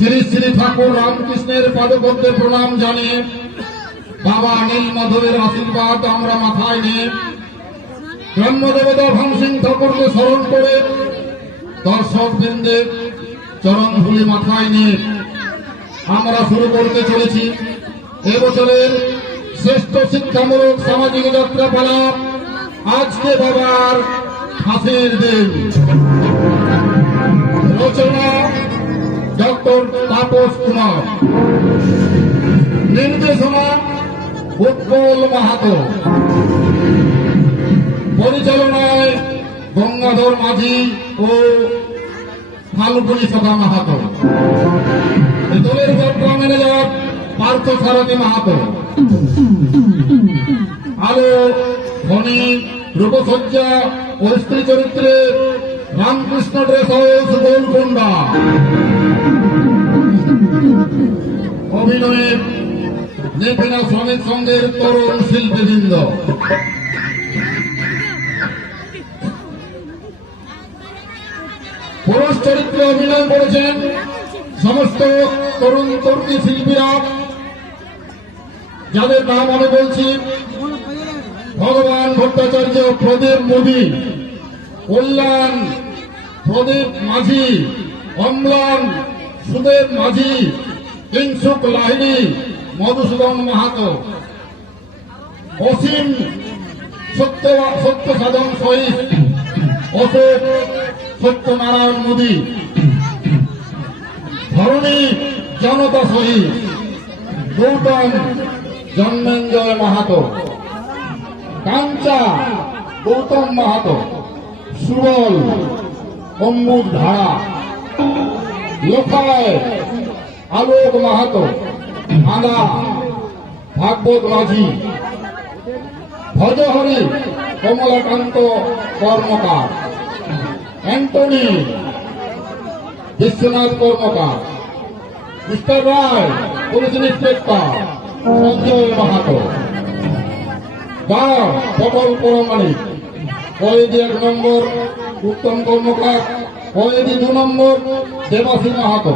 শ্রী শ্রী ঠাকুর রামকৃষ্ণের পদপদ্মে প্রণাম জানিয়ে বাবা নীলমাধবের আশীর্বাদ আমরা মাথায় নিয়ে ব্রহ্মদেবতা ভানসিং ঠাকুরকে স্মরণ করে দর্শক বৃন্দের চরণ ধুলি মাথায় নিয়ে আমরা শুরু করতে চলেছি এবছরের শ্রেষ্ঠ শিক্ষামূলক সামাজিক যাত্রাপালা আজকে বাবার ফাঁসির দিন। রচনা ডক্টর তাপস কুমার, নির্দেশনা উৎপল মাহাতো, পরিচালনায় গঙ্গাধর মাঝি ও ফাল্গুনী সভা মাহাতো, দলের যাত্রা ম্যানেজার পার্থ সারথী মাহাতো, আলো ধনী রূপসজ্জা ও স্ত্রী চরিত্রে রামকৃষ্ণ ড্রেস হাউস গোলকুন্ডা, অভিনয়ে নেপিনা শ্রমিক সংঘের তরুণ শিল্পীবৃন্দ। পুরুষ চরিত্রে অভিনয় করেছেন সমস্ত তরুণ তরুণী শিল্পীরা, যাদের নাম আমি বলছি: ভগবান ভট্টাচার্য, প্রদীপ মোদী, কল্যাণ, প্রদীপ মাঝি, অম্লান, সুদেব মাঝি, কিংসুক লাহিড়ী, মধুসূদন মাহাতো, অসীম, সত্য সাধন শহীদ, অশোক, সত্যনারায়ণ মোদী, ধরণী জনতা শহীদ, গৌতম, জন্মেঞ্জয় মাহাতো, কাঞ্চা, গৌতম মাহাতো, সুবল, অম্বুজ ধারা, লোকায়, আলোক মাহাতো, আদা, ভাগবত মাঝি, ভজহরি, কমলাকান্ত কর্মকার, অ্যান্টনি, বিশ্বনাথ কর্মকার, মিস্টার রায়, পুলিশ ইন্সপেক্টর সঞ্জয় মাহাতো, গাঁও পটল পরমাণিক, কয়েদি 1 নম্বর উত্তম কর্মকার, কয়েদি 2 নম্বর দেবাসী মাহাতো,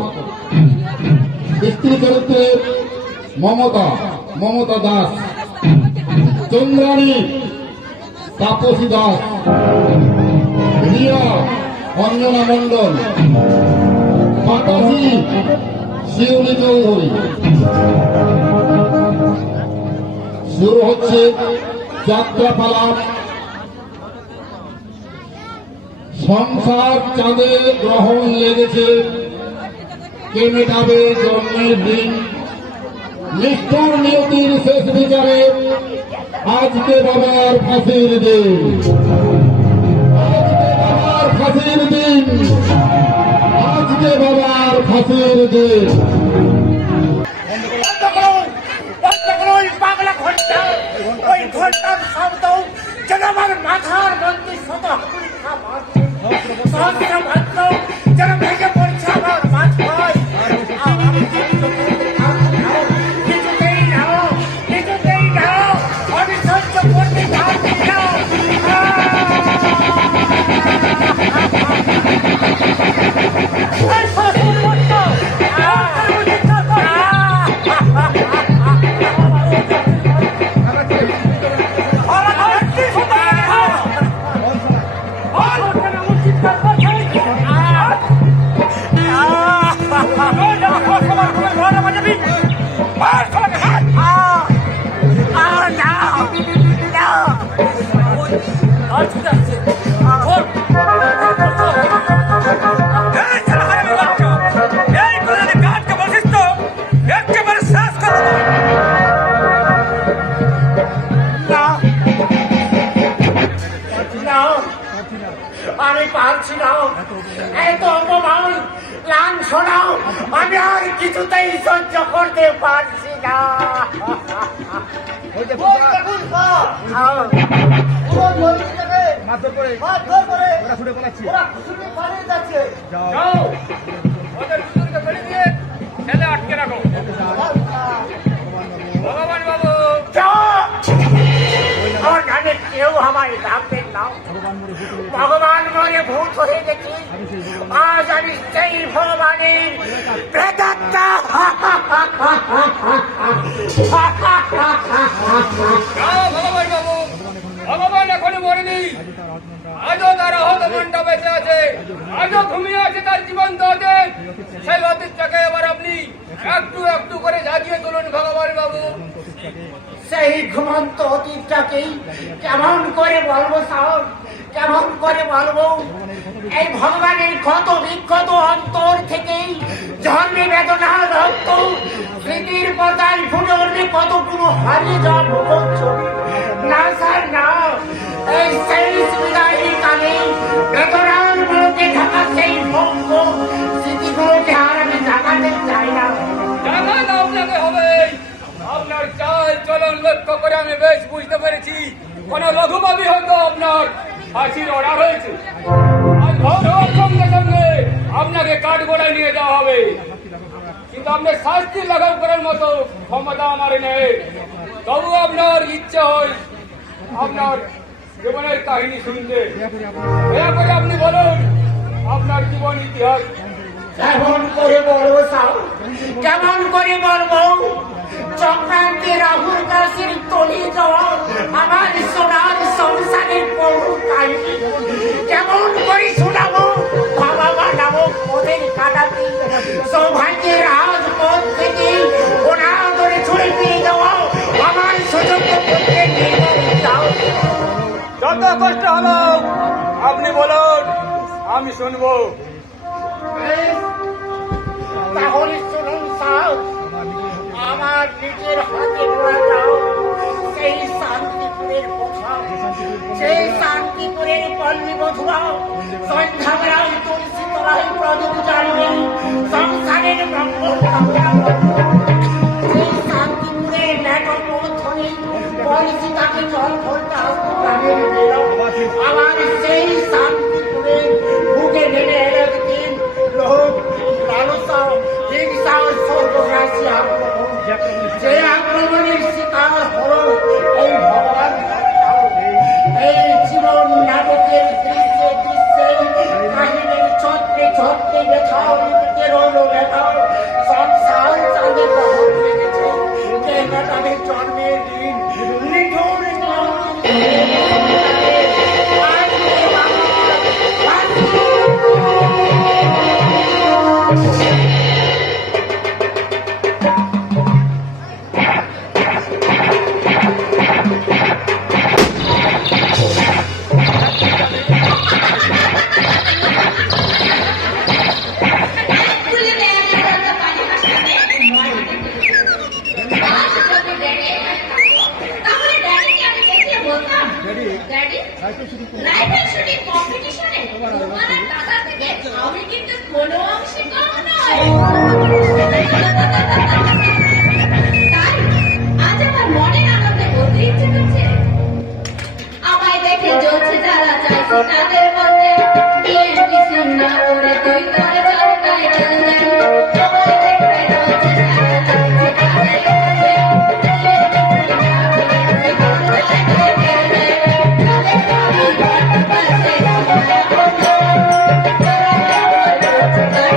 স্ত্রী চরিত্রে মমতা দাস, চন্দ্রাণী তাপসী দাস, রিয়া অঞ্জনা মণ্ডল, পাটাশি শিউলি চৌধুরী। শুরু হচ্ছে যাত্রাপালা। সংসার চাঁদে গ্রহণ লেগেছে, কে মেটাবে জন্মের দিন, নিষ্ঠুর নিয়তির শেষ বিচারে আজকে বাবার ফাঁসির দিন, আজকে বাবার ফাঁসির দিন, আজকে বাবার ফাঁসির দিন। ওই ঘন্টার শব্দ যেন আমার মাথার মন্দির শত মাত্র যেন ভেঙে পড়ছে আমার মাথায়। কিছুতেই নাও, কিছুতেই নাও, আমি সহ্য করতে পারছি না। আমি পারছি না, এত অপমান লাঞ্ছনাও আমি আর কিছুতেই সহ্য করতে পারছি না। আটকে রাখো ভগবান বাবু, আমার গানে কেউ আমায় ডাকবেন না। ভগবান মরে ভূত হয়ে গেছি, আজ আমি সেই ভগবানের প্রেতাত্মা। ভগবান বাবু, ভগবান এখনো মরেনি, আজও তার আহত মনটা বেঁচে আছে, আজও ঘুমিয়ে আছে, তার জীবন্ত আছে। সেই অতীতটাকে এবার আপনি একটু একটু করে জাগিয়ে তুলুন ভগবান বাবু। সেই ঘুমন্ত অতীতটাকেই কেমন করে বলবো সাহস, কেমন করে বলবো? এই ভগবানের ক্ষত বিক্ষত অন্তর থেকেই জন্মে বেদনা রক্ত, স্মৃতির পর্দায় ফুটে উঠবে কতগুলো হারিয়ে যাওয়া মুখর ছবি। না স্যার না, এই সেই বিদায়ী কালে বেদনার মধ্যে থাকা সেই ভঙ্গ স্মৃতিগুলোকে আর আমি জাগাতে চাই না। জাগান আপনাকে হবে। আপনার চাল চলন লক্ষ্য করে আমি বেশ বুঝতে পেরেছি কোন লঘুভাবী হয়তো আপনার ফাঁসির অর্ডার হয়েছে। আজ ভোর হওয়ার সঙ্গে সঙ্গে আপনাকে কাঠগড়ায় নিয়ে যাওয়া হবে, কিন্তু আপনার শাস্তি লাঘব করার মতো ক্ষমতা আমার নেই। তবু আপনার ইচ্ছে হয় আপনার জীবনের কাহিনী শুনতে। দয়া করে আপনি বলুন আপনার জীবন ইতিহাস। কেমন করে বলবো সাহস, কেমন করে বলবো? চক্রান্তে রাহুল দাসের তলি যাওয়া আমার সোনার সংসারের বহু কাহিনী কেমন করে শোনাবো? বাবা বানাবো পদের কাটাতে সৌভাগ্যের রাজপথ থেকে ওনা ধরে ছুড়ে পেয়ে যাওয়া আমার সুযোগ্য পুত্রের নির্মম যাও। যত কষ্ট হলো আপনি বলুন, আমি শুনবো। তাহলে শুনুন সাহস, আমার নিজের হাতে গড়া যাও সেই শান্তিপুরের কোথাও, সেই শান্তিপুরের পল্লী মধুরা সন্ধ্যাবেলায় তুলসী তলায় প্রদীপ জ্বালবে সংসারের মঙ্গল কামনা করবে। সেই শান্তিপুরের ন্যাটো মধ্যে পলিসি তাকে জল ভরতে আসতে প্রাণের বেরো। আবার সেই শান্তিপুরে বুকে নেমে এলো একদিন লোক লালসা হিংসা সর্বগ্রাসী আক্রমণ। যে আক্রমণের শিকার হলো এই ভগবান। এই জীবন নাটকের দৃশ্যে দৃশ্যে কাহিনীর ছত্রে ছত্রে ব্যথাও রইল ব্যথাও সংসার চাঁদে গ্রহণ লেগেছে। যে তাদের জন্মের দিন নিঠুর রাইফেল শুটিং কম্পিটিশনে তোমার দাদা থেকে আমি কিন্তু কোনো অংশে কম নয়। তাই আজ আমার মনের আনন্দে বলতে ইচ্ছে করছে, আমায় দেখে জ্বলছে যারা চাইছে তাদের মধ্যে কিছু না করে তুই করে চলটাই চললেন। আমায় দেখে জ্বলছে যারা চাইছে তাদের মধ্যে Thank you.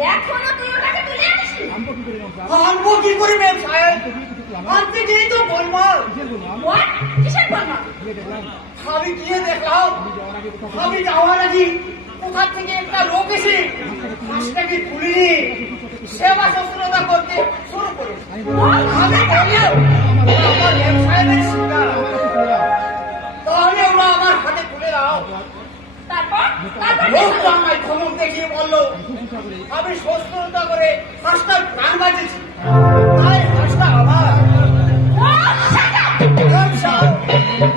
দেখো না তুই ওটাকে তুলে আনিসনি। আনবো কি করে ম্যাম সাহেব? আনতে গিয়েই তো গোলমাল। What? কিসের গোলমাল? আমি গিয়ে দেখলাম, আমি যাওয়ার আগে কোথা থেকে একটা লোক এসে হাঁসটাকে তুলে নিয়ে সেবা শুশ্রূষা করতে শুরু করে। আমি বললাম, আমার ম্যাম সাহেবের শিকার, তাহলে ওরা আমার হাতে তুলে দাও। তারপর লোকটা আমায় ধমক দেখিয়ে বললো, আমি শুশ্রূষা করে হাঁসটার প্রাণ বাঁচিয়েছি, তাই হাঁসটা আমার। ম্যাম সাহেব,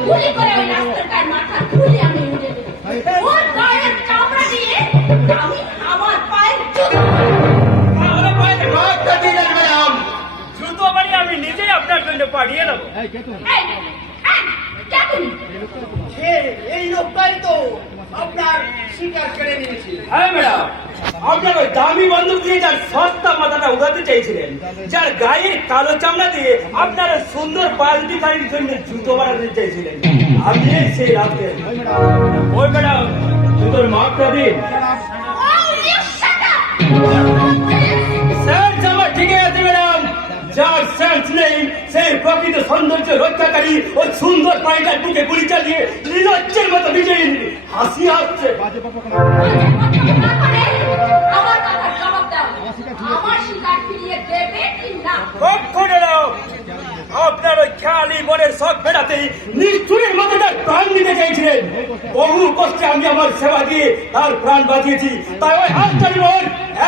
গুলি করে ওই রাস্তাটার মাথা খুলে আমি উড়ে দেবো। ওর গায়ের চামড়া দিয়ে আমি আমার পায়ের জুতো। তাহলে পায়ে ভাগটা দিয়ে দেন ম্যাডাম। জুতো বাড়ি আমি নিজেই আপনার জন্য পাঠিয়ে দেবো। এই, কে তুমি? এই লোকটাই তো আপনার শিকার কেড়ে নিয়েছে। হ্যাঁ ম্যাডাম, আপনার ওই দামি বন্দুক দিয়ে যার সস্তা মাথাটা উড়াতে চাইছিলেন, যার গায়ে কালো চামড়া দিয়ে আপনার ওই সুন্দর পাল্টি গাড়ির জন্য জুতো বানাতে চাইছিলেন, আপনি সেই রাখতেন। ওই ম্যাডাম, জুতোর মাপটা দিন। Oh, you shut up! Sense আমার ঠিকই আছে ম্যাডাম, যার সেন্স নেই সেই প্রকৃত সৌন্দর্য রক্ষাকারী ওই সুন্দর পাইটার বুকে গুলি চালিয়ে নীলজ্জের মতো বিজয়ী হাসি হাসছে। আমার কথার জবাব দাও। আমার শিকার ফিরিয়ে দেবে কি না? কখনো না। আপনার ওই খেয়ালি মনের শখ মেটাতে নিষ্ঠুরের মতো তার প্রাণ নিতে চাইছিলেন। বহু কষ্টে আমি আমার সেবা দিয়ে তার প্রাণ বাঁচিয়েছি, তাই ওই হাতটারি মন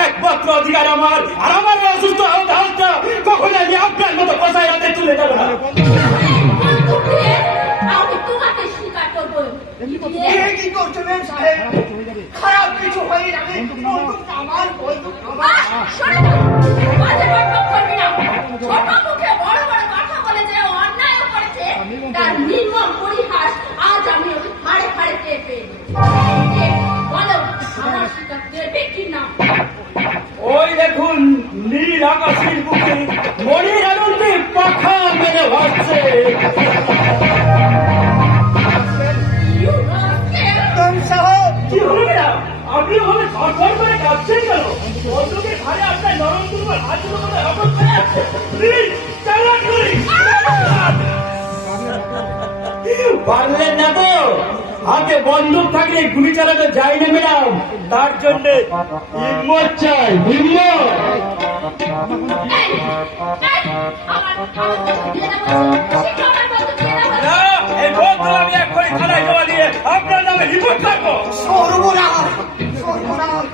একমাত্র অধিকার আমার। আর আমার অসুস্থ হাতটা কখনো আমি আপনার মতো কষায় হাতে তুলে দেবো না। বন্দুক দিয়ে আমি তোমাকে স্বীকার করবো। কি করছো ম্যাম সাহেব? খারাপ কিছু হয়ে যাবে। বন্দুকটা আমার, বন্দুক আমার। শোনো তো, বাজে বকবক করবি না। ছোট মুখে বড় বড় কথা বলে যে অন্যায় করেছে, তার নির্মম পরিহাস আজ আমি ওই ফাড়ে ফাড়ে টের পেয়েছি। বলো, আমার শিকার দেবে কি না? ওই দেখুন নীল আকাশের বুকে মনের আনন্দে পাখা মেরে ভাসছে। You rascal! ম্যাম সাহেব, কি হলো ম্যাডাম, আপনি ওভাবে ছটফট করে কাঁপছেন কেন? বন্দুকের ঘাড়ে আপনার নরম দুর্বল হাতগুলো মধ্যে রকম করে আছে। প্লিজ চালাক গুলি। পারলেন না তো? হাতে বন্দুক থাকলে গুলি চালাতে যায় না ম্যাডাম, তার জন্য হিম্মত চাই, হিম্মত। না, এই বন্দুক আমি এক্ষুনি থানায় জমা দিয়ে আপনার নামে রিপোর্ট করবো। সর্বনাশ, সর্বনাশ।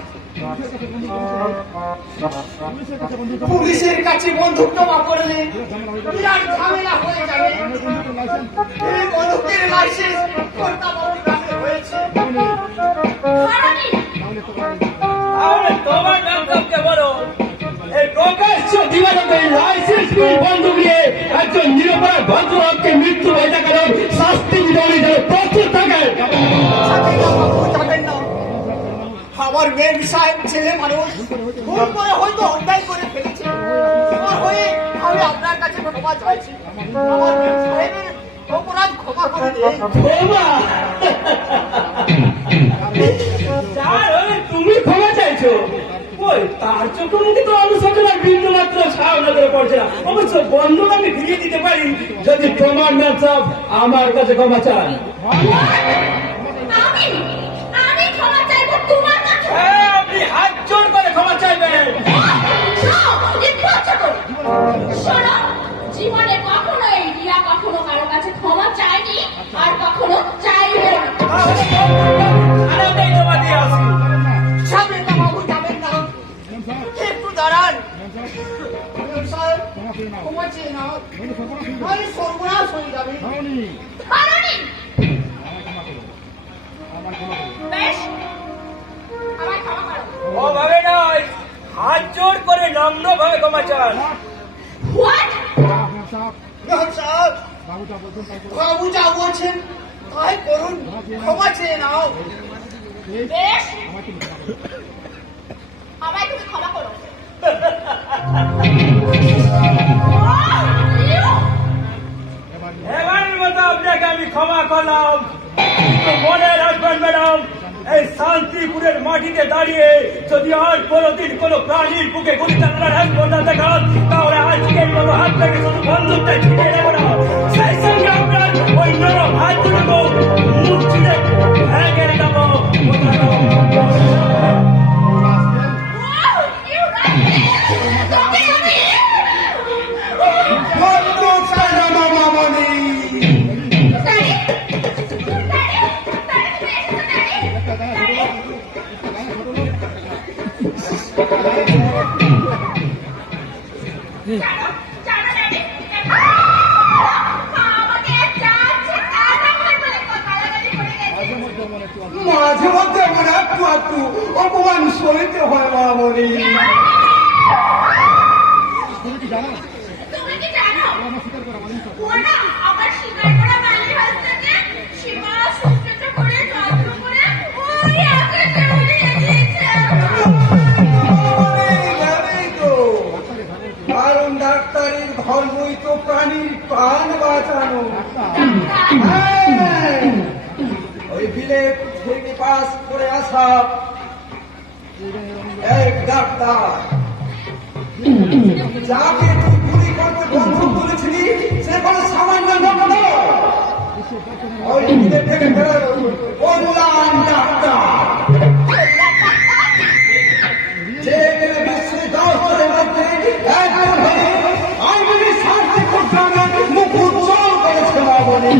পুলিশের কাছে বন্দুক জমা করলে বিরাট ঝামেলা হয়ে যাবে। এই বন্দুকের লাইসেন্স কর্তাবাবুর কাছে হয়েছে। তাহলে তোমার নামকে বলো, এই প্রকাশ্য দিবালোকে লাইসেন্স বন্দুক নিয়ে একজন নিরপরাধ ভদ্রলোককে মৃত্যু হয়ে কারণ শাস্তি বিধানের জন্য প্রস্তুত থাকেন। যাবেন না বাবু, যাবেন না। আমার মেম সাহেব ছেলে মানুষ ভুল করে হয়তো অন্যায় করে ফেলেছে। আমার হয়ে আমি আপনার কাছে ক্ষমা চাইছি। আমার মেম সাহেবের অপরাধ ক্ষমা করে দিন। ক্ষমা? যার হয়ে তুমি ক্ষমা চাইছো? ওই তার চোখে মুখে তো অনুশোচনার বিন্দু মাত্র সাহায্য করে পড়ছে না। অবশ্য বন্ধন আমি ফিরিয়ে দিতে পারি যদি তোমার নাম সব আমার কাছে ক্ষমা চান। আমি ক্ষমা চাইবো তোমার কাছে। হ্যাঁ, আপনি হাত জোর করে ক্ষমা চাইবেন। শোনো, জীবনে কখনো এই রিয়া কখনো কারো কাছে ক্ষমা চায়নি আর কখনো চাইবে না। তাহলে থানাতেই জমা দিয়ে আসি। যাবেন না বাবু, যাবেন না। একটু দাঁড়ান। মেম সাহেব, ক্ষমা চেয়ে নাও। আমি সর্বনাশ হয়ে যাবে। পারোনি? বেশ, আমায় ক্ষমা করো। ও ভাবে নয়, হাত জোর করে নম্র ভাবে ক্ষমা চান। What? মেম সাহেব, বাবু যা বলছেন তাই করুন। ক্ষমা চেয়ে নাও। বেশ, আমায় তুমি ক্ষমা করো। এবারের মতো আপনাকে আমি ক্ষমা করলাম, কিন্তু মনে রাখবেন ম্যাডাম, এই শান্তিপুরের মাটিতে দাঁড়িয়ে যদি আর কোনোদিন কোনো প্রাণীর বুকে গুলি চালানোর এক ঘন্টা দেখান, তাহলে আজকের মতো হাত থেকে শুধু বন্দুকটা ছিনিয়ে নেব না, সেই সঙ্গে আপনার ওই নরম হাত দুটো মুখ ছিঁড়ে ভেঙে দেবো। মাঝে মধ্যে আমার একটু একটু অপমান সইতে হয় মামনি। তুমি কি জানো ওরা আবার শিকার করা বালির হাতটাকে সীমা সুস্থ করে যত্ন করে ওই আকাশে উড়িয়ে দিয়েছে। জানেই তো, কারণ ডাক্তারের ধর্মই তো প্রাণীর প্রাণ বাঁচানো। হ্যাঁ, ওই বিলেত থেকে পাস করে আসা এক ডাক্তার, যাকে তুই গুলি করতে বন্ধু বলেছিলি, সে কোনো সামান্য ডাক্তার। ওই বিলেত থেকে বেরোলো কল্যাণ ডাক্তার, যে কিনা বিশ্বের 10 জনের মধ্যে একজন হয়ে আইনি শান্তিপুর গ্রামের মুখ উজ্জ্বল করেছে মামনি।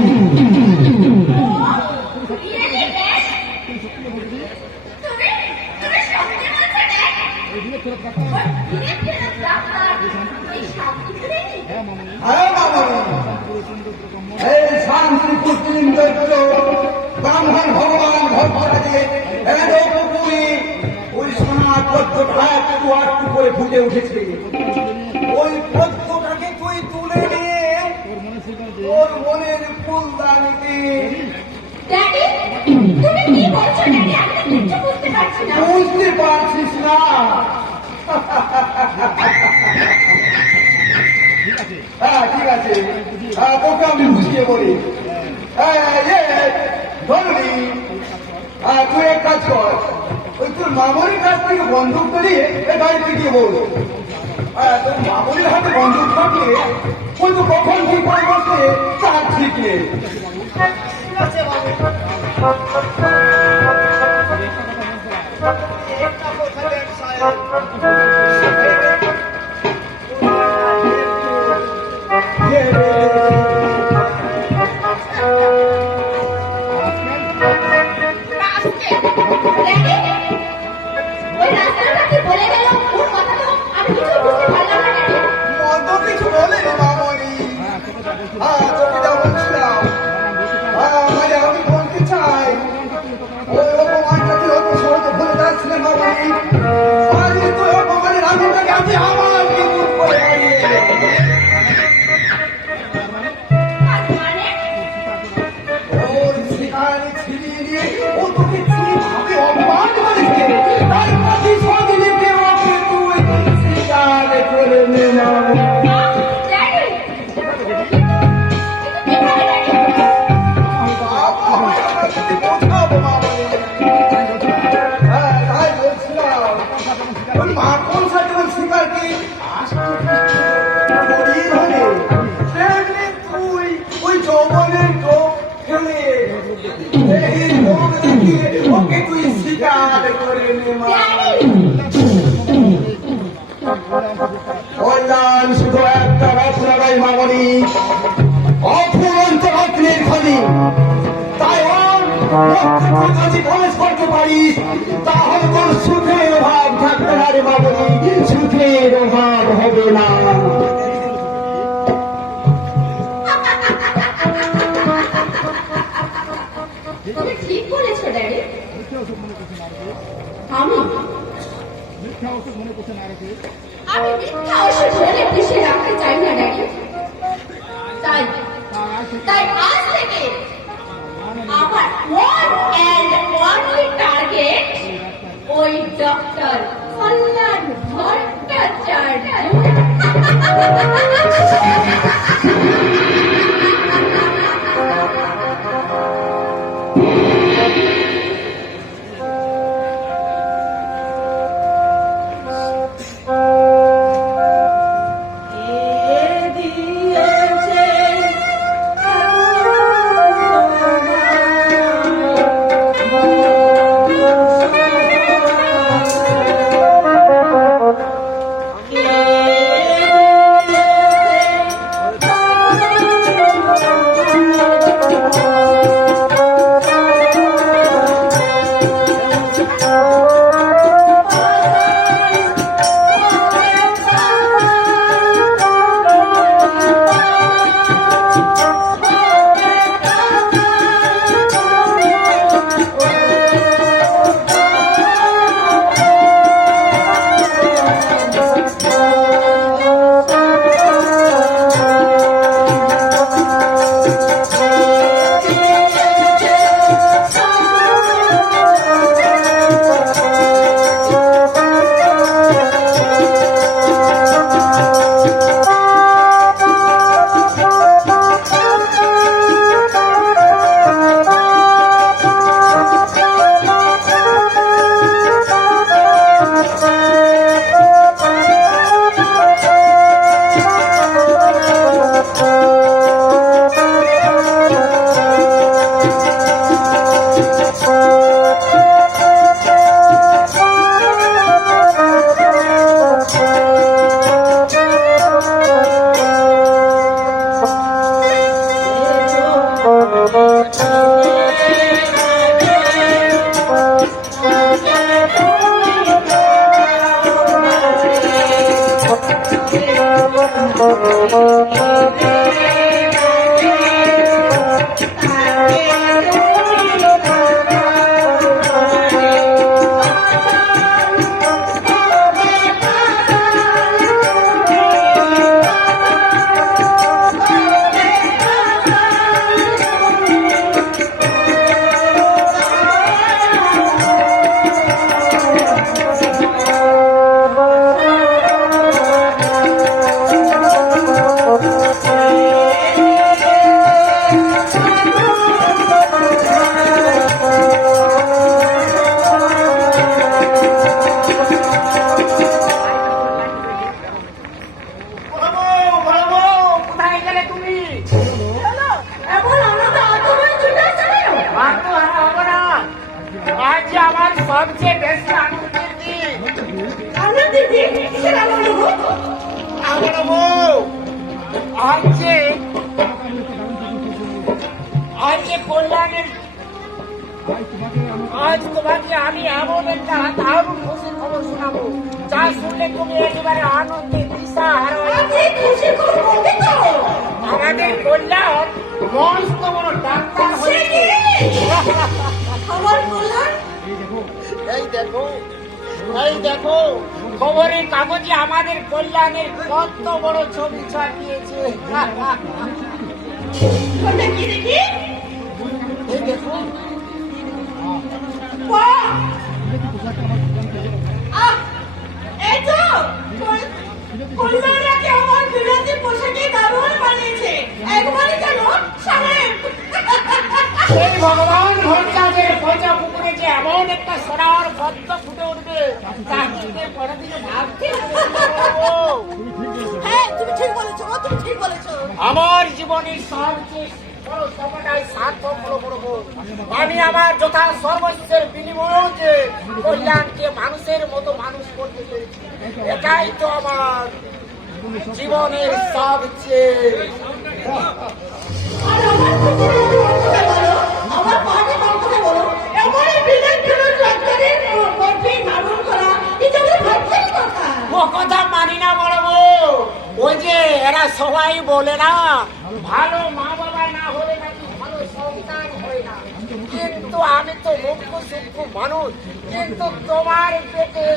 হ্যাঁ মামনি, এই শান্তিপুর তিন দৈত্য ব্রাহ্মণ ভগবান ভক্তটাকে এরকমই ওই সোনার পদ্মটা একটু একটু করে ফুটে উঠেছে। ওই পদ্মটাকে তুই তুলে নিয়ে তোর মনের ফুলদানিতে ড্যাডি, তুমি কি বলছো ড্যাডি? আমি তো কিচ্ছু বুঝতে পারছি না। বুঝতে পারছিস না? হ্যাঁ ঠিক আছে, তোকে আমি বুঝিয়ে বলি। ধরুনি, তুই এক কাজ কর, ওই তোর মামনির কাছ থেকে বন্দুক করিয়ে বাড়িতে গিয়ে বল। তোর মামনির হাতে বন্দুক থাকলে ওই তো কখন কি করে বসে তার ঠিক নেই। ওই রাস্তাটা কি বলে গেল? ওর কথা তো আমি কিছু বুঝতে পারলাম না ড্যাডি। মন্দ কিছু বলে না মামনি। তোকে যা বলছিলাম, মানে আমি বলতে চাই, ওই অপমানটাকে অত সহজে ভুলে যাচ্ছি না মামনি। আরে তুই অপমানের আগুনটাকে আমি আমার বিদ্যুৎ করে হারিয়ে মানে ওই শিকারে ছিনিয়ে নিয়ে ও তোকে যেভাবে অপমান করেছে, তার প্রতিশোধ নিতে হবে তুই শিকার করে নে মামনি। ড্যাডি, কিন্তু কিভাবে ড্যাডি? বাবা, আমরা যদি বোঝাবো মামনি। হ্যাঁ, তাই বলছিলাম, ওই মাখন সাজানোর শিকারকে করিয়ে ধরে তেমনি তুই ওই যৌবনের টোপ ফেলে এই লোক দেখিয়ে ওকে তুই শিকার করে নে মামনি। কল্যাণ শুধু একটা রত্নাগাই মামনি, অফুরন্ত রত্নের খনি। তাই ওর লক্ষ্যে যদি খরচ করতে পারিস, তাহলে তোর সুখের অভাব থাকবে না রে মামনি, সুখের অভাব হবে না। তুমি ঠিক বলেছো ড্যাডি। আমি মিথ্যা ওষুধ মনে পুষে রাখতে চাই না ড্যাডি। তাই আজ থেকে আমার ওয়ান অ্যান্ড অনলি টার্গেট ওই ডক্টর কল্যাণ ভট্টাচার্য। কোথায় গেলে তুমি? এমন আনন্দ আচরণ ছুটে আসছে কেন? আর তো আর হবে না। আজ যে আমার সবচেয়ে বেশি আনন্দের দিন। আনন্দের দিন? কিসের আনন্দ গো? আমার বউ, আজ যে কল্যাণের, আজ তোমাকে আমি এমন একটা দারুণ খুশির খবর শোনাবো, যা শুনলে তুমি একেবারে আনন্দে দিশাহারা হয়ে আজ এই খুশির খবর বলবে তো? আমাদের কল্যাণ মস্ত বড় ডাক্তার সে কি? হয়েছে। আমার কল্যাণ? এই দেখো খবরের কাগজে আমাদের কল্যাণের কত বড় ছবি ছাপিয়েছে। ওটা কি দেখি? এই দেখো, বাহ! আহ! এই তো! কল্যাণীকে আমার বিরাজি পোশাকে দারুণ বানিয়েছে। একবারই কেন? সাহেব! এই ভগবান ভট্টাচার্যের পচা পুকুরে যে এমন একটা সোনার পদ্ম ফুটে উঠবে, তা কিন্তু কোনোদিনও ভাবতে পারবো। হ্যাঁ, তুমি ঠিক বলেছো, তুমি ঠিক বলেছো। আমার জীবনের সবচেয়ে বড় স্বপ্নটাই সার্থক করবো। আমি আমার যথা সর্বস্বের বিনিময়ে যে কল্যাণকে মানুষের মতো মানুষ করতে পেরেছি, এটাই তো আমার জীবনের সবচেয়ে। আর আমার খুশির কথা বলো, আমার পাহাড়ে কথা বলো, এমন বিরাট বিরাট ডাক্তারের গর্ভে ধারণ করা, এটা আমার ভাগ্যের কথা। ও কথা মানি না বড় বউ। ওই যে এরা সবাই বলে না, ভালো মা বাবা না হলে নাকি ভালো সন্তান হয় না। কিন্তু আমি তো মুখ্য সূক্ষ্ম মানুষ, কিন্তু তোমার পেটে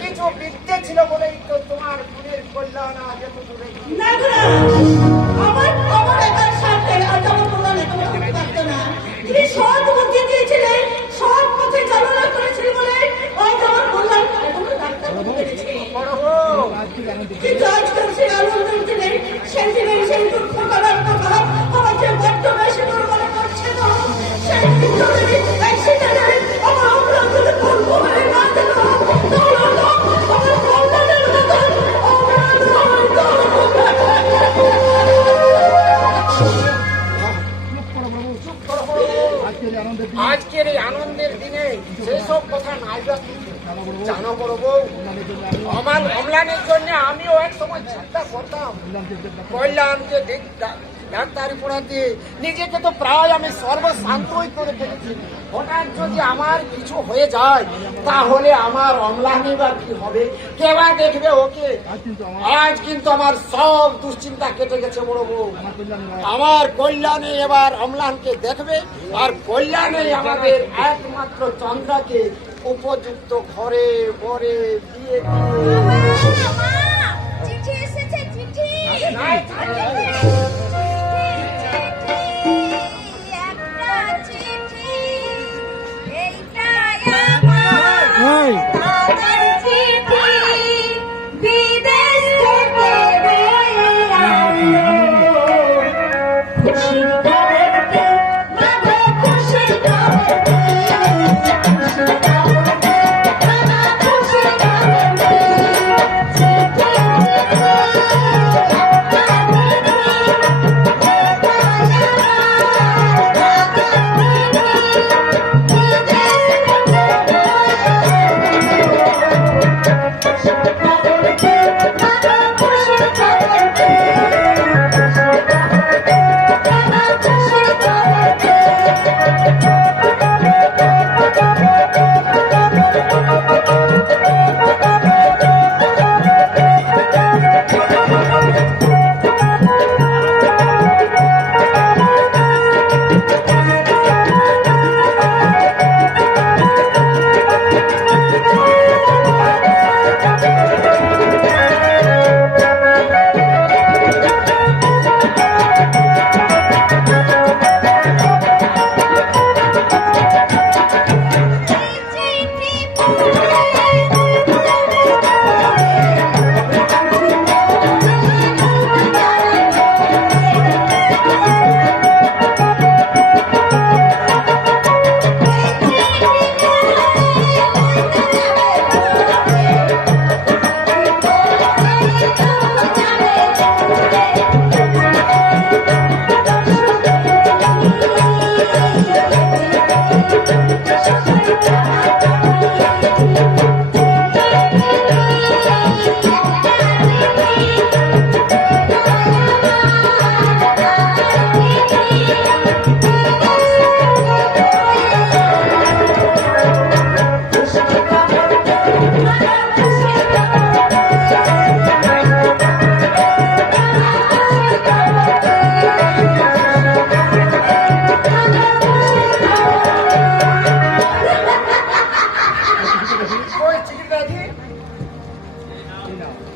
কিছু বিদ্যে ছিল বলেই তো তোমার গুণের কল্যাণ আজ এত দূরে। না গো না, আমার একার সাথে আজ আমার কল্যাণ এত হতে পারতো না। তিনি সৎ বুদ্ধি দিয়েছিলেন, সৎ পথে চালনা করেছিলেন বলে আজ আমার কল্যাণ এখনো ডাক্তার হতে পেরেছে। বড় বউ, কিন্তু আজকাল সেই আনন্দ দিলেন, সেই দিনের সেই দুঃখ করার কথা আমার যে বড্ড বেশি দুর্বল করছে না, সেই ভিতরে এই শীতের আমার অপরাধগুলো বলবো হয়ে না যেন আমার কল্যাণের কথা আজকের এই আনন্দের দিনে সেসব কথা নাই বা কি জানো বড় বউ, আমার অম্লানের জন্য আমিও এক সময় চিন্তা করতাম। কল্যাণকে ডাক্তারি পড়াতে নিজেকে তো প্রায় আমি সর্বশান্তই করে ফেলেছি। হঠাৎ যদি আমার কিছু হয়ে যায় তাহলে আমার অম্লানই বা কি হবে, কে বা দেখবে ওকে। আজ কিন্তু আমার সব দুশ্চিন্তা কেটে গেছে বড় বউ। আমার কল্যাণে এবার অম্লানকে দেখবে, আর কল্যাণে আমাদের একমাত্র চন্দ্রাকে উপযুক্ত ঘরে বরে বিয়ে চিঠি এসেছে, চিঠি। একটা চিঠি, এইটাই আমার দাদার চিঠি, বিদেশ থেকে বয়ে আনলো। খুশির খবর দে, বাবা খুশির খবর দে, খুশির খবর দে, বাবা খুশির খবর দে।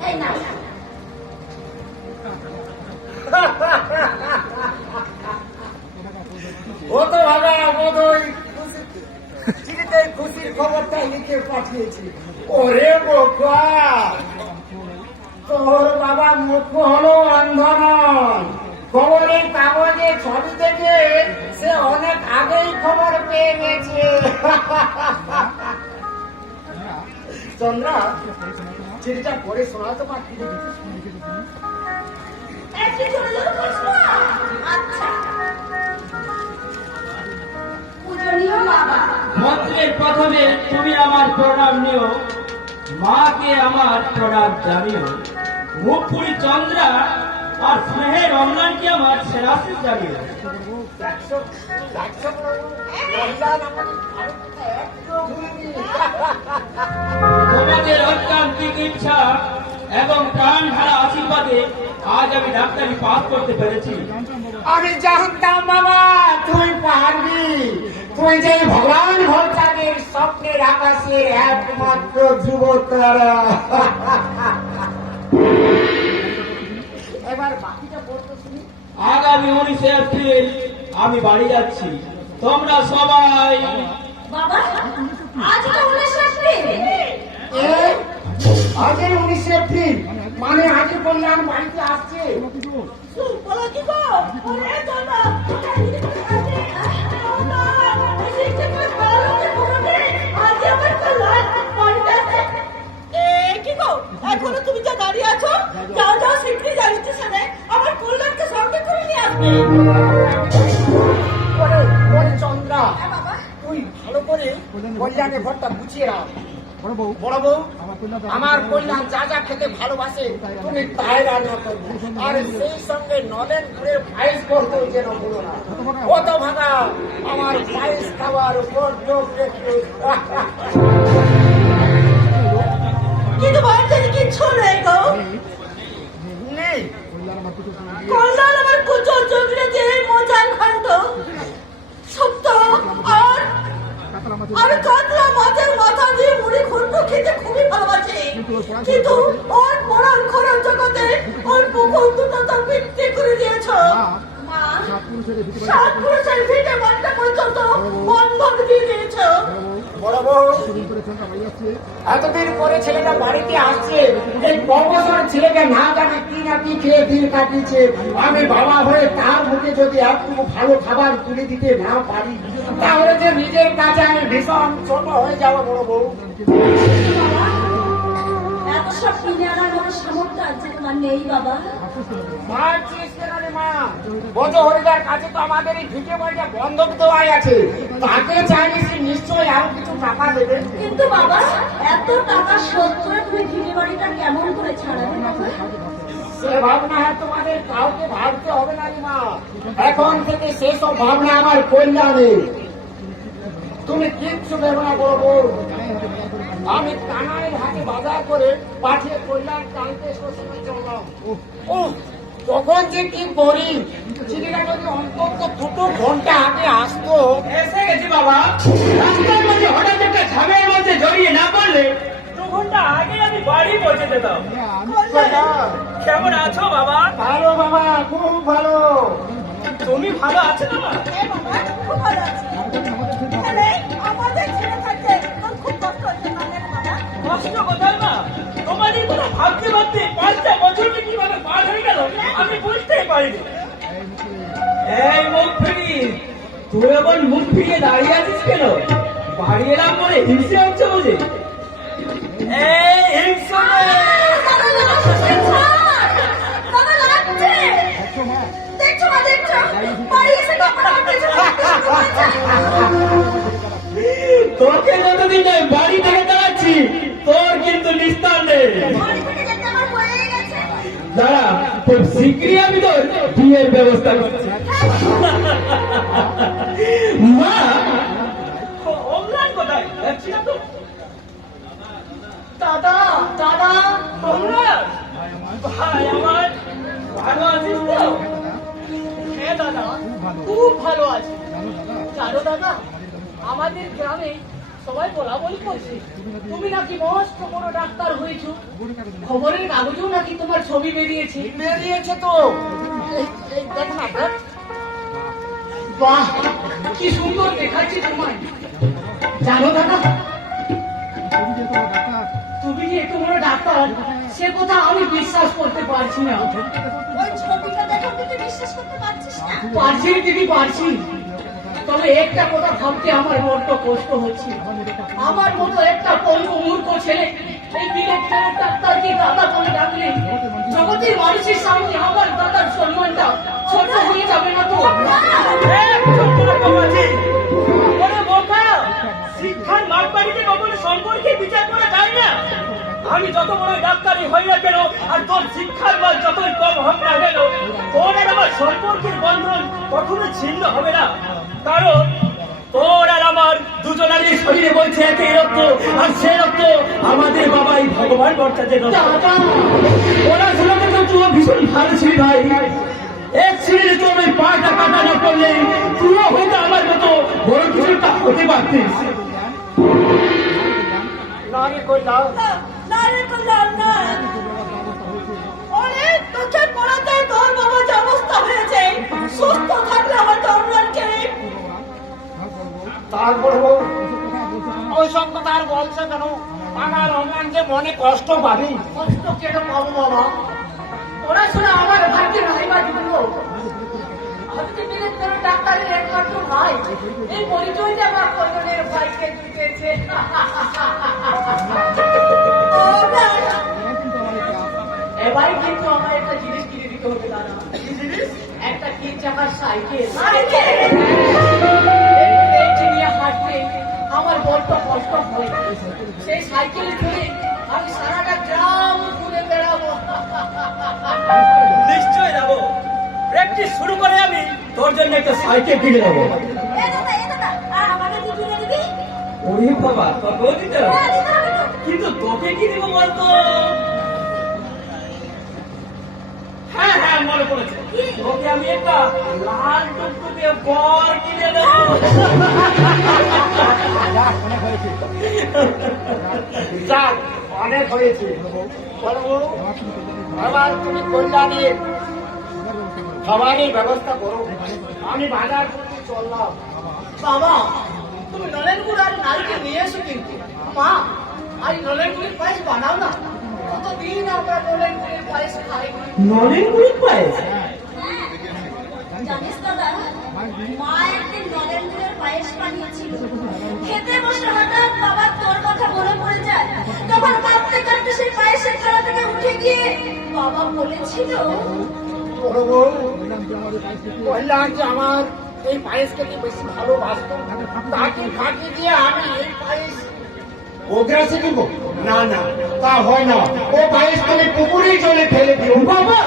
এই নাও। ও তো বাবা বোধহয় চিঠিতে খুশির খবরটা লিখে পাঠিয়েছি। ওরে বোকা, তোর বাবা মুখ হলো অন্ধ নয়, খবরের কাগজে ছবি থেকে সে অনেক আগেই খবর পেয়ে গেছে। চন্দ্রা, চিঠিটা পড়ে শোনাতে পারছি। একটু জোরে বলছো? আচ্ছা। পূজনীয় বাবা, মন্ত্রের প্রথমে তুমি আমার প্রণাম নিও, মাকে আমার প্রণাম জানিও। মুখপুরি চন্দ্রা আর স্নেহের অম্লানকে আমার সেরাশিস জানিও। তোমাদের ঐকান্তিক ইচ্ছা এবং প্রাণ ঢালা আশীর্বাদে আজ আমি ডাক্তারি পাস করতে পেরেছি। আমি জানতাম বাবা তুই পারবি, তুই যে ভগবান ভোলচাঁদের স্বপ্নের আকাশের একমাত্র যুবতারা। এবার বাকিটা পড়তে শুনি। আগামী 19 এপ্রিল আমি বাড়ি যাচ্ছি, তোমরা সবাই। বাবা আজ তো 19 এপ্রিল। আজের 19 এপ্রিল মানে আজের কল্যাণ বাড়িতে আসছে। বলো কি গো? ওরে চলো। এখনো তুমি যা দাঁড়িয়ে আছো, যাও যাও শীঘ্রই যাও স্টেশনে, আমার কল্যাণকে সঙ্গে করে নিয়ে আসবে। চন্দ্রা, বাবা তুই ভালো করে কল্যাণের ঘরটা গুছিয়ে রাখ। বড় বউ, আমার কল্যাণ যা যা খেতে ভালোবাসে তুমি তাই রান্না করবে, আর সেই সঙ্গে নলেন গুড়ের পায়েস করতে যেন ভুলো না। কত ভাঙা আমার পায়েস খাওয়ার বড্ড পেটে। কিন্তু বাড়িতে কিচ্ছু নেই গো। নেই? কল্যাণ আমার কুচো চোখে যে মোচার ঘন্ট সত্য আর কাতলা মাছের মাথা কিন্তু ওর মরণ খরণ জগতে ওর মুকুল দুটো তো বিক্রি করে দিয়েছ। মা, সাত পুরুষের ভিটে বাড়িটা পর্যন্ত বন্ধক দিয়ে দিয়েছ। বড় বউ, এতদিন পরে ছেলেটা বাড়িতে আসছে, এই কবছর ছেলেকে না জানে কি না কি খেয়ে দিন কাটিয়েছে। আমি বাবা হয়ে তার মুখে যদি একটু ভালো খাবার তুলে দিতে না পারি, তাহলে যে নিজের কাছে আমি ভীষণ ছোট হয়ে যাবো। বড় বউ, বাবা, এত সব কিনে আনার মতো সামর্থ্য আছে তোমার নেই বাবা? মারছিস কেন রে মা? বড় হরিদার কাছে তো আমাদের এই ভিটে বাড়িটা বন্ধক দেওয়াই আছে, তাকে চাইলে সে নিশ্চয়ই আরো কিছু টাকা দেবে। কিন্তু বাবা, এত টাকা শোধ করে তুমি ভিটে বাড়িটা কেমন করে ছাড়াবে বাবা? সে ভাবনা তোমাদের কাউকে ভাবতে হবে না রে মা। এখন থেকে সেসব ভাবনা আমার কল্যাণে। তুমি কিচ্ছু ভেবো না বড় বউ। আমি কানাইয়ের হাতে বাজার করে পাঠিয়ে কল্যাণ টানতে স্টেশনে চললাম। ও তখন যে কি করি, চিঠিটা যদি অন্তত 2 ঘন্টা আগে আসতো। এসে গেছি বাবা। রাস্তার মধ্যে হঠাৎ একটা ঝামেলার মধ্যে জড়িয়ে না পড়লে 2 ঘন্টা আগে আমি বাড়ি পৌঁছে যেতাম। কেমন আছো বাবা? ভালো বাবা, খুব ভালো। তুমি ভালো আছো বাবা? হ্যাঁ বাবা, খুব ভালো আছি। তাহলে আমাদের ছেড়ে থাকতে তোর খুব কষ্ট হচ্ছে না রে বাবা? কষ্ট কোথায় মা? তোমাদের কথা ভাবতে ভাবতে 5টা বছর যে কিভাবে পার হয়ে গেল আমি বুঝতেই পারিনি। এই মুখ ফিরিয়ে, তুই আবার মুখ ফিরিয়ে দাঁড়িয়ে আছিস কেন? বাড়ি এলাম বলে হিংসে হচ্ছে বুঝি? এই হিংসে বাবা লাগছে, বাবা লাগছে। দেখছো মা, দেখছো? বাড়ি এসে বাবা লাগছে। তোকে যতদিন নয় বাড়ি থেকে দাঁড়াচ্ছি, তোর কিন্তু নিস্তার নেই। বাড়ি থেকে যেতে আমার হয়ে গেছে। দাঁড়া, খুব শীঘ্রই আমি তোর বিয়ের ব্যবস্থা করছি। মা, অম্লান কোথায়? দেখছি না তো। দাদা, দাদা, অম্লান, ভাই আমার, ভালো আছিস তো? হ্যাঁ দাদা, খুব ভালো আছি। জানো দাদা, আমাদের গ্রামে সবাই বলা বলি করছে তুমি নাকি মস্ত বড় ডাক্তার হয়েছো। খবরের কাগজেও নাকি তোমার ছবি বেরিয়েছে। বেরিয়েছে তো। এই দেখ না, দেখ। বাহ, কি সুন্দর দেখাচ্ছে তোমায়। জানো দাদা, তুমি যে এত বড় ডাক্তার, সে কথা আমি বিশ্বাস করতে পারছি না। ওই ছবিটা দেখো, তুই বিশ্বাস করতে পারছিস না? পারছি দিদি, পারছি। তবে একটা কথা ভাবতে আমার বড্ড কষ্ট হচ্ছে। আমার মতো একটা পঙ্গু মূর্খ ছেলে এই বিলেত ফেরত ডাক্তারকে দাদা বলে ডাকলে জগতের মানুষের সামনে আমার দাদার সম্মানটা ছোট হয়ে যাবে না তো? শিক্ষার মাঠ বাড়িতে কখনো সম্পর্কে বিচার করা যায় না। আমি যত বড় ডাক্তারই হই না কেন, আর তোর শিক্ষার বল যতই কম হোক না কেন, তোর আর আমার সম্পর্কের বন্ধন কখনো ছিন্ন হবে না। কারণ তোর আর আমার দুজনারই শরীরে বলছে একই রক্ত, আর সে রক্ত আমাদের বাবাই ভগবান ভট্টাচার্যের রক্ত। পড়াশোনাতে তো তুইও ভীষণ ভালো ছিলি ভাই। এক সিঁড়িতে তোর ওই পাটা কাটা না করলে তুইও হয়তো আমার মতো বড় কিছুটা হতে পারতিস। না রে কল্যাণ, না রে কল্যাণ, না। অনেক চোখের পড়াতে তোর বাবা যে অবস্থা হয়েছে, সুস্থ থাকলে আমার অম্লানকে। তারপর ওই সব কথা আর বলছে কেন? আমার অম্লান যে মনে কষ্ট পাবি। কষ্ট কেন পাবো বাবা? পড়াশোনা আমার ভাগ্যে নাই বা দিব। আমি যে বিলেত ফেরত ডাক্তারের একমাত্র ভাই, এই পরিচয়টা আমার কল্যাণের ভাইকে দিতেছে। এবার কিন্তু আমার একটা জিনিস কিনে দিতে হবে দাদা। একটা 3 চাকার সাইকেল। এই নিয়ে হাঁটতে আমার বড্ড কষ্ট হয়। সেই সাইকেলে চড়ে আমি সারাটা গ্রাম ঘুরে বেড়াবো। নিশ্চয় যাবো। প্র্যাকটিস শুরু করে আমি তোর জন্য একটা সাইকেল কিনে দেবো। এ দাদা, আর আমাকে কি কিনে দিবি? ওরে বাবা, তোকেও দিতে হবে। হ্যাঁ, দিতে হবে তো। কিন্তু তোকে কি দিব বলতো? হ্যাঁ হ্যাঁ, মনে পড়েছে। তোকে আমি একটা লাল টুকটুকে বর কিনে দেবো। যাক, অনেক হয়েছে। বলবো আবার তুমি কল্যাণের খাবারের ব্যবস্থা করো, আমি বাজার করতে চললাম। বাবা তুমি নলেন গুড় আর নারকেল নিয়ে এসো কিন্তু। মা আজ নলেন গুড়ের পায়েস বানাও না, কতদিন আমরা নলেন গুড়ের পায়েস খাইনি। নলেন গুড়ের পায়েস? জানিস দাদা, মা একদিন নলেন গুড়ের পায়েস বানিয়েছিল। খেতে বসে হঠাৎ বাবা তোর কথা মনে পড়ে যায়। তখন কাঁদতে কাঁদতে সেই পায়েসের থালা থেকে উঠে গিয়ে বাবা বলেছিল, বলবো কল্যাণ যে আমার এই পায়েস খেতে বেশি ভালোবাসত, তাকে ফাঁকি দিয়ে আমি এই পায়েস ওকে শিখব না। না তা হয় না, ও পায়েস তুমি পুকুরেই জলে ফেলে দিও। বাবা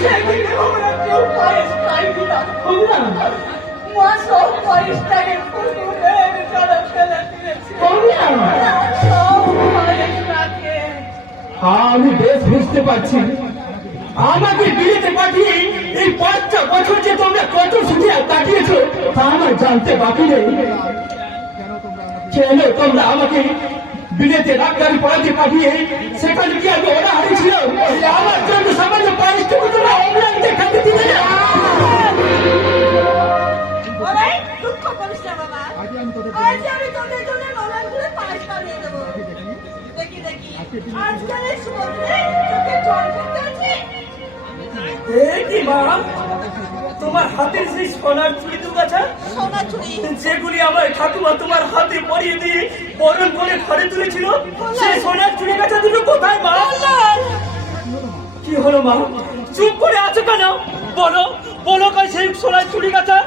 সেদিন আমরা কেউ পায়েস খাইনি না। মা সব পায়েসটাকে পুকুরের জলে ফেলে দিয়েছে। সব পায়েসটাকে। আমি বেশ বুঝতে পারছি, আমাকে বিয়েতে পাঠিয়ে এই 5টা বছর যে তোমরা কত সুখে কাটিয়েছো তা আমার জানতে বাকি নেই। কেন তোমরা আমাকে বিলেতে ডাক্তারি পড়াতে পাঠিয়ে সেখানে কি আমি ওরা হারিয়েছিল? আমার জন্য সামান্য পারিশ্রমিক তোমরা অনলাইনে খাতে দিবে না। ওরে দুঃখ করিস না বাবা, আজ আমি তোদের জন্য নলেন গুড়ের পায়েস বানিয়ে দেবো। দেখি দেখি আজকাল এই সমুদ্রে তোকে জল করতে আছে। কি মা, তোমার হাতের সেই সোনার চুড়ি দুগাছা, সোনা চুড়ি যেগুলি আমার ঠাকুমা তোমার হাতে পরিয়ে দিয়ে বরণ করে ঘরে তুলেছিল, সেই সোনার চুড়ি গাছা দুটো কোথায় মা? কি হলো মা, চুপ করে আছো কেন? বলো বলো, কাল সেই সোনার চুড়ি গাছা?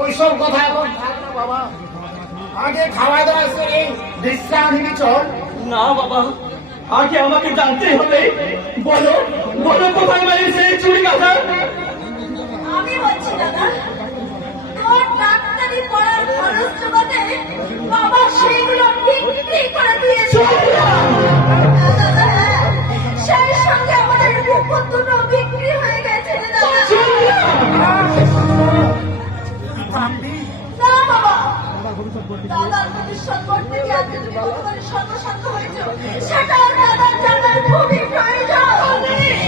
ওইসব কথা এখন থাক না বাবা, আগে খাওয়া দাওয়া করে বিশ্রাম নিবি চল। না বাবা, আগে আমাকে জানতে হবে। বলো বলো, কোথায় মানে সেই চুড়ি গাছা? আমি বলছি দাদা, তোর ডাক্তারি পড়ার খরচ জোগাতে বাবা সেইগুলো বিক্রি করে দিয়েছে। দাদা, সেই সঙ্গে আমাদের পুকুর দুটো বিক্রি হয়ে গেছে রে দাদা। না বাবা, দাদার ভবিষ্যৎ করতে গিয়ে আজকে তুমি কতখানি সর্বশান্ত হয়েছ সেটা দাদার জানার খুবই প্রয়োজন।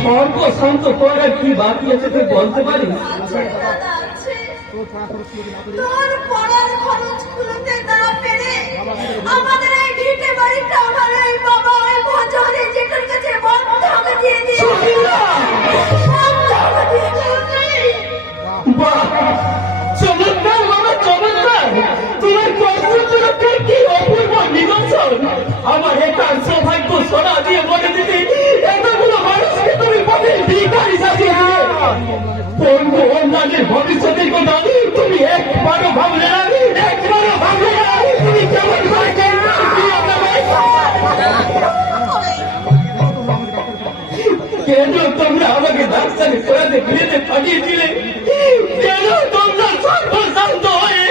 সর্বশান্ত করার কি বাকি আছে তুই বলতে পারিস? আছে দাদা, আছে। তোর পড়ার খরচ গুলোতে না পেরে আমাদের এই ভিটে বাড়িটা আমার এই বাবা ওই ভজরে জেঠুর কাছে বন্ধক দিয়ে দিয়েছে। বন্ধক দিয়ে দিয়েছে। বাহ, চমৎকার বাবা, চমৎকার! তোমার কর্তব্যের কি অপূর্ব নিদর্শন! আমার একার সৌভাগ্য সোনা দিয়ে বলে দিতে এতগুলো মানুষকে তুমি পথের ভিখারি সাজিয়ে দিলে। পূর্ব অন্যান্যের ভবিষ্যতের কথা তুমি একবারও ভাবলে না, একবারও ভাবলে না। তুমি কেমন করে কেন তোমরা আমাকে ডাক্তারি পড়াতে বিয়েতে পাঠিয়েছিলে? কেন তোমরা সর্বশান্ত হয়ে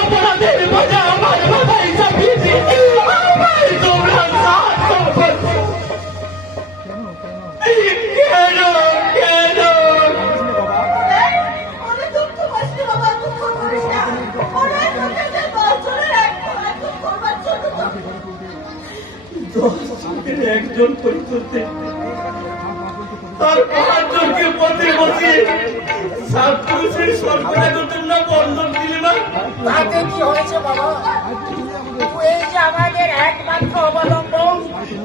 অপরাধের বোঝা আমার মাথায় চাপিয়েছে? আমায় তোমরা সাহায্য করছো কেন? কেন? অনেক দুঃখ কষ্ট বাবা, দুঃখ করিস না। অনেক লোকেদের বছরের এক করবার জন্য তো 10 জনের একজন পরিচর্যে তার 5 জনকে পথে বসিয়ে 7 পুরুষের সর্বনাগর তোমরা বন্ধন দিলে না? তাতে কি হয়েছে বাবা, তুই এই যে আমাদের একমাত্র অবলম্বন,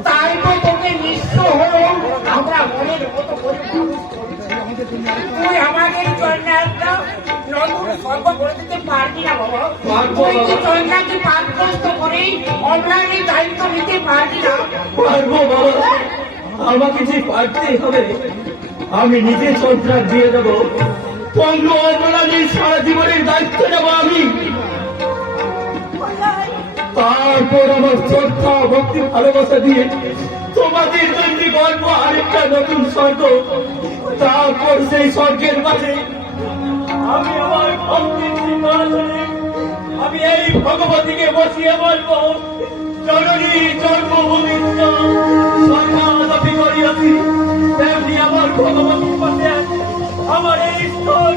তাই তো তোকে নিঃস্ব হয়ে আমরা মনের মতো করে মানুষ করেছি। তুই আমাদের জন্য একটা নতুন স্বর্গ করে দিতে পারবি না বাবা? তুই কি জয়নাকে পাঠগ্রস্ত করে অনলাইনের দায়িত্ব নিতে পারবি না? পারবো বাবা, আমাকে যে পারতেই হবে। আমি নিজে সন্ত্রাস দিয়ে দেবো, পঙ্গ অবলানের সারা জীবনের দায়িত্ব নেবো আমি। তারপর আমার শ্রদ্ধা ভক্তি ভালোবাসা দিয়ে তোমাদের জন্য গল্প আরেকটা নতুন স্বর্গ। তারপর সেই স্বর্গের মাঝে আমি আমার ভক্তির সিংহাসনে আমি এই ভগবতীকে বসিয়ে বলবো, জননী জন্মভূমি স্বর্গাদপি করিয়াছি। তেমনি আমার ভগবতীর পাশে আমার এই ঈশ্বর,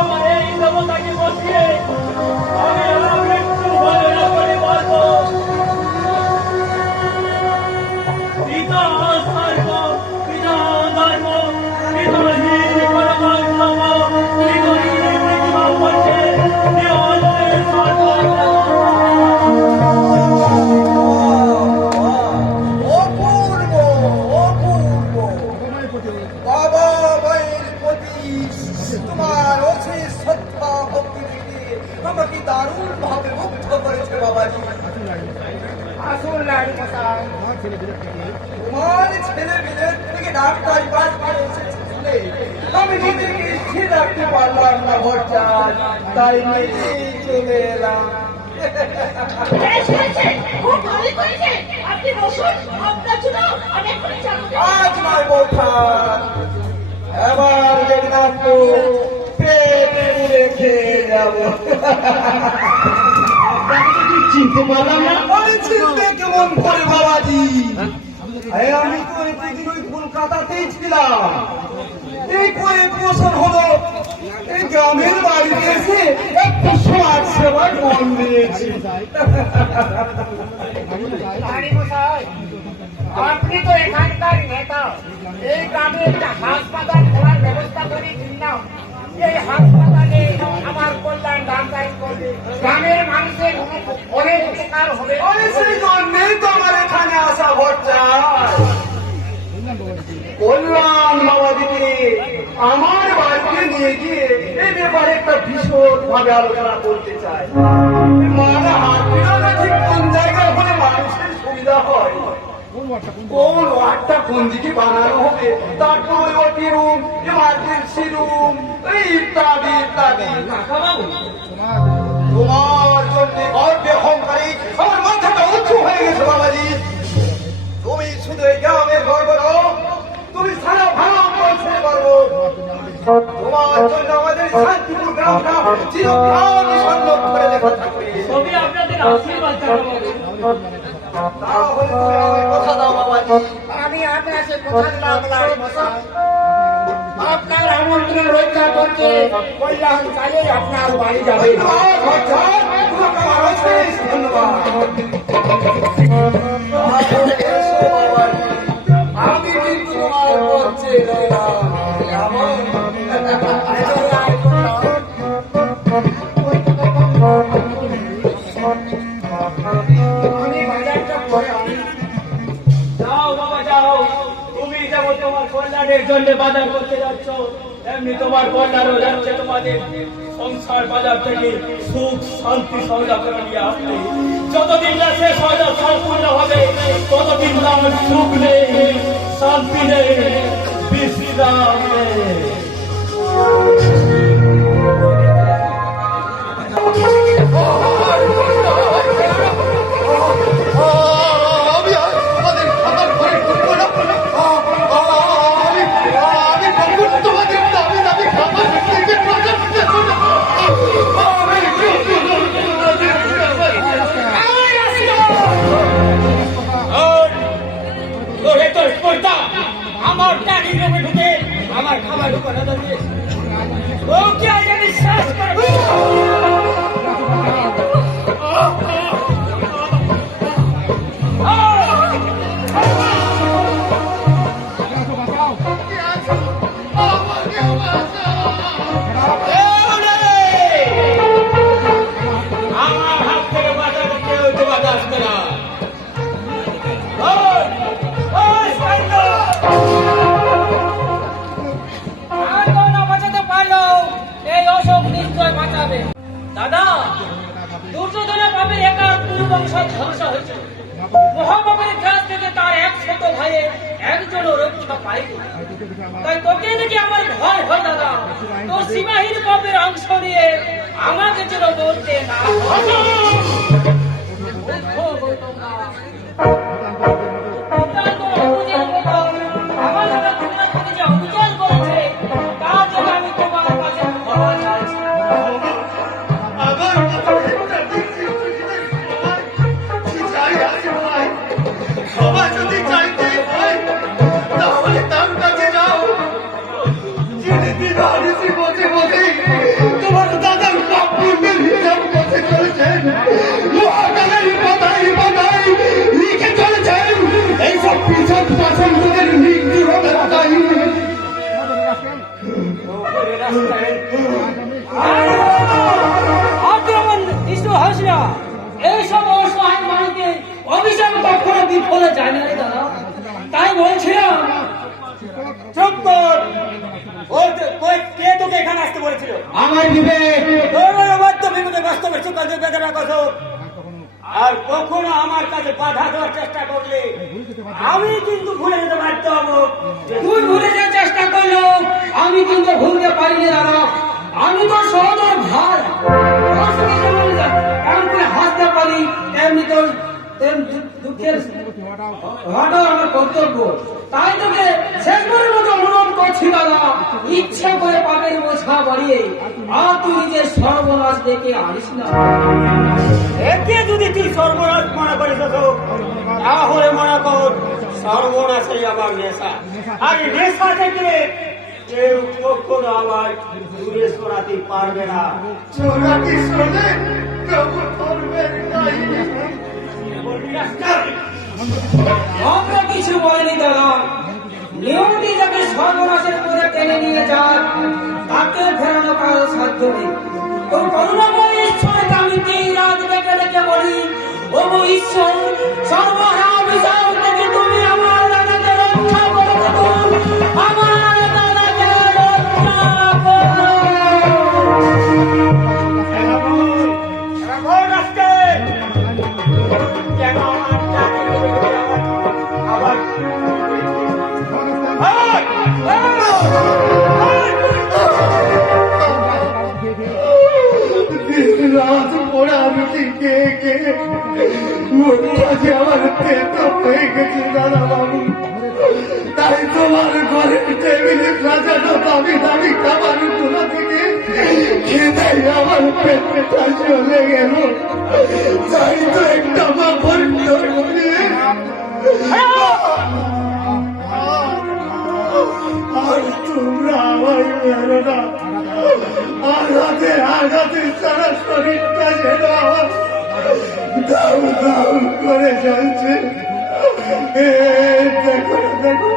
আমার এই দেবতাকে বসিয়ে আমি আমার মৃত্যু বর্ণনা করে বলবো, দারুণ ভাবে মুগ্ধ করেছে বাবাজি। আসুন লাড়ু মশাই। তোমার ছেলে মেয়ের থেকে ডাক্তার পাস করে এসেছে শুনে আমি নিজেকে স্থির রাখতে পারলাম না ভট্টাচ, তাই নিজেই চলে এলাম। বেশ হয়েছে, খুব ভালো করেছে। আপনি বসুন, আপনার জন্য আমি এক্ষুনি চা করে আজ নয় বৌঠান, এবার দেখলাম তো পেট পুড়ে খেয়ে যাবো। চিনতে পারলাম না। আরে চিনতে কেমন করে বাবাজি, আমি তো এতদিন ওই কলকাতাতেই ছিলাম। এই কয়েক বছর হলো এই গ্রামের বাড়িতে এসে একটু সমাজ সেবার মন দিয়েছি। লাড়ু মশাই, আপনি তো এখানকার নেতা। এই গ্রামে একটা হাসপাতাল খোলার ব্যবস্থা করে দিন না। এই হাসপাতালে আমার কল্যাণ ডাক্তার করবে, গ্রামের মানুষের অনেক উপকার হবে। আরে সেই জন্যেই তো আমার এখানে আসা ভট্টাচ। কল্যাণ বাবাজিকে আমার বাড়িতে নিয়ে গিয়ে এই ব্যাপারে একটা ভীষণ ভাবে আলোচনা করতে চাই। মানে হাসপাতালটা ঠিক কোন জায়গায় হলে মানুষের সুবিধা হয়, কোন ওয়ার্ডটা কোন দিকে বানানো হবে, তারপর ওটি রুম, ইমার্জেন্সি রুম, ইত্যাদি ইত্যাদি। তোমার জন্য গর্বে অহংকারী আমার মাথাটা উঁচু হয়ে গেছে বাবাজি। তুমি শুধু এই গ্রামের গর্ব নও, তুমি সারা ভারতবর্ষের গর্ব। তোমার জন্য আমাদের শান্তিপুর গ্রামটা চিরকাল সংরক্ষণ করে লেখা থাকবে। তবে আপনাদের আশীর্বাদ জানাবো। তাহলে তুমি আমায় কথা দাও বাবাজি। আমি আপনার সাথে কথা দিলাম লাড়ু মশাই, আপনার আমন্ত্রণ রক্ষা করতে কল্যাণ কালে আপনার বাড়ি যাবে। ধন্যবাদ ভট্টাচ, তোমাকে আমার অশেষ ধন্যবাদ। এসো বাবাজি, আমি কিন্তু তোমার পথে রইলাম। কেমন? আমি বাজারটা করে আনি। যাও বাবা যাও, তুমি যেমন তোমার কল্যাণের জন্য বাজার করতে যাচ্ছ, এমনি তোমার কল্যাণও যাচ্ছে তোমাদের সংসার বাজার থেকে সুখ শান্তি সৌদাগর নিয়ে আসতে। যতদিন না সে সৌদা সম্পূর্ণ হবে ততদিন না আমার সুখ নেই, শান্তি নেই, বিশ্রাম নেই। আমি আমাদের খাবার ঘরে ঢুকবো না। আমি কখন তোমাদের দাবি দাবি খাবার খেতে পারবো না। আমার টাকি গ্রামে ঢুকে আমার খাবার ঢুকানো যাবে, ও কি আগে বিশ্বাস করবে? আমার হাত থেকে বাঁচাতে কেউ তোমাকে আসবে না। বাঁচাতে পারলো এই অশোক নিশ্চয় বাঁচাবে। দাদা, দুর্যোধনের ভাবে একা পুরো বংশ ধ্বংস হয়েছে। মহাপাপের কাছ থেকে তার 100 ভাইয়ের একজনও রক্ষা পায়নি। তাই তোকে দেখে আমার ভয় হয় দাদা, তোর সীমাহীন পাপের অংশ নিয়ে আমাকে যেন বলতে না আমার সাথে তোমার প্রতি যে অবিচার করেছে তার জন্য আমি তোমার কাছে ক্ষমা চাইছি। আমার চাই আছে ভাই, ক্ষমা যদি চাইতে হয় তাহলে তার কাছে যাও, যিনি দিবানিশি বসে বসে তোমার দাদার পাপ পুণ্যের হিসাব করতে চলেছেন, মহাকালের পাতায় পাতায় লিখে চলেছেন এইসব পিছন পাশনদের মৃত্যু হবে তাই। আক্রমণ বিষ্ণু হাসিনা এইসব অসহায় মানুষকে অভিশাপ কখনো বিফলে যায় না রে দাদা। তাই বলছিলাম চুপ কর। কে তোকে এখানে আসতে বলেছিল? আমার বিবেক আমার তো বিপদে বাস্তবে চুকাতে বেঁধে রাখো সব। আর কখনো আমার কাছে বাধা দেওয়ার চেষ্টা করলে আমি কিন্তু ভুলে যেতে বাধ্য হবো। তুই ভুলে যাওয়ার চেষ্টা করলো আমি কিন্তু ভুলতে পারিনি দাদা। আমি তো সহদর ভাই, তোর সঙ্গে যেমন এমন করে হাসতে পারি তেমনি তোর দুঃখের হওয়াটাও আমার কর্তব্য। তাই তোকে শেষবারের মতো অনুরোধ করছি দাদা, ইচ্ছে করে পাপের বোঝা বাড়িয়ে আর তুই নিজের সর্বনাশ ডেকে আনিস না। একে যদি তুই সর্বনাশ মনে করিস তাহলে মনে কর সর্বনাশই আমার নেশা। আর এই নেশা থেকে কেউ কখনো আমার দূরে সরাতে পারবে না। চোরাটি শোনে তবু করবেন নাই। আমরা কিছু বলিনি দাদা। নিয়মটি যাকে সর্বনাশের পথে টেনে নিয়ে যান তাকে ফেরানো কারো সাধ্য নেই। তো করুণাময় ঈশ্বরকে আমি দিন রাত ডেকে ডেকে বলি, ও ঈশ্বর, সর্বহারা বিচার থেকে তুমি আমার দাদাকে রক্ষা করে থাকুন, আমার দাদাকে রক্ষা করো। কেন আমার আবার রাত পড়া রুটি কে কে আমার পেট হয়ে গেছে দাদা বাবু। তাই তোমার ঘরের টেবিলে সাজানো দামি দামি খাবার গুলো থেকে খেতে আমার পেটটা চলে গেল। তাই তো একটা মা ভর্ত আর তোমরা আমার মেরো না। আঘাতে আঘাতে সারা শরীরটা যেন আমার দাউ দাউ করে যাচ্ছে। দেখো দেখো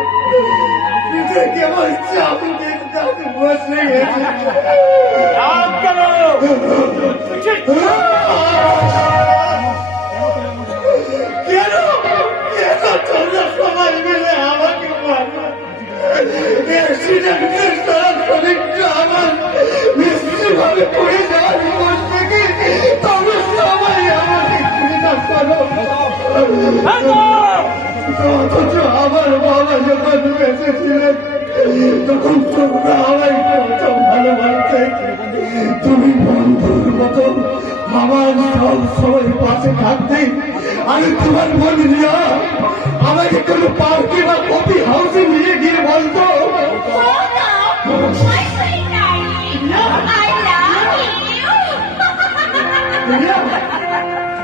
পিঠে কেমন চাবুকের দাঁত বসে গেছে। কেন কেন তোমরা সবাই মিলে আমাকে মারো? অ্যাক্সিডেন্টের সারা শরীরটা আমার নিশ্চিতভাবে পড়ে যাওয়ার পর থেকে তবে সবাই আমাকে ঘৃণা করো। অথচ আমার বাবা যখন বেঁচে ছিলেন তখন তোমরা আমায় কত ভালোবাসতে। তুমি বন্ধুর মতো আমার সব সময় পাশে থাকতে। আমি তোমার মন নিয়া আমাকে কোনো পার্কে বা কফি হাউসে নিয়ে গিয়ে বলতো Oh no!